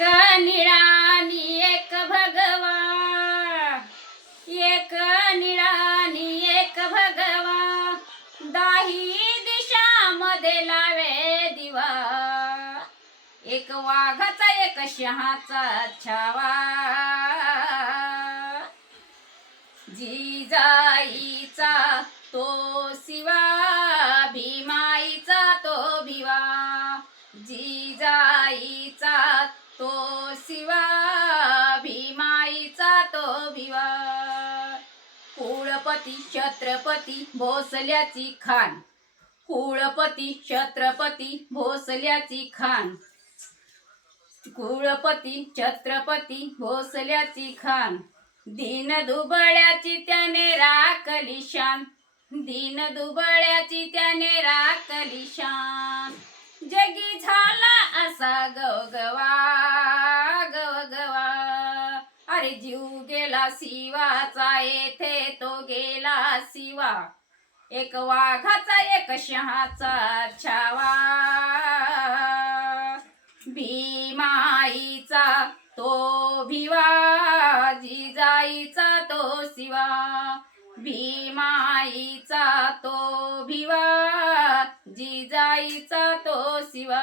एक निळानी एक भगवा एक निळानी एक भगवा दाही दिशामध्ये लावे दिवा. एक वाघाचा एक शहाचा छावा. जिजाईचा तो शिवा. भीमाईचा तो भिवा. जिजाईचा तो शिवा भीमाईचा तो भिवा. कुळपती छत्रपती भोसल्याची खान. कुळपती छत्रपती भोसल्याची खान. कुळपती छत्रपती भोसल्याची खान. दीन दुबळ्याची त्याने राखली शान. दीन दुबळ्याची त्याने राखली शान. जगी झाला असा गवगवा जीव गेला शिवाचा येथे तो गेला शिवा. एक वाघाचा एक शहाचा छावा. भीमाईचा तो भिवा जिजाईचा तो शिवा. भीमाईचा तो भिवा जिजाईचा तो शिवा.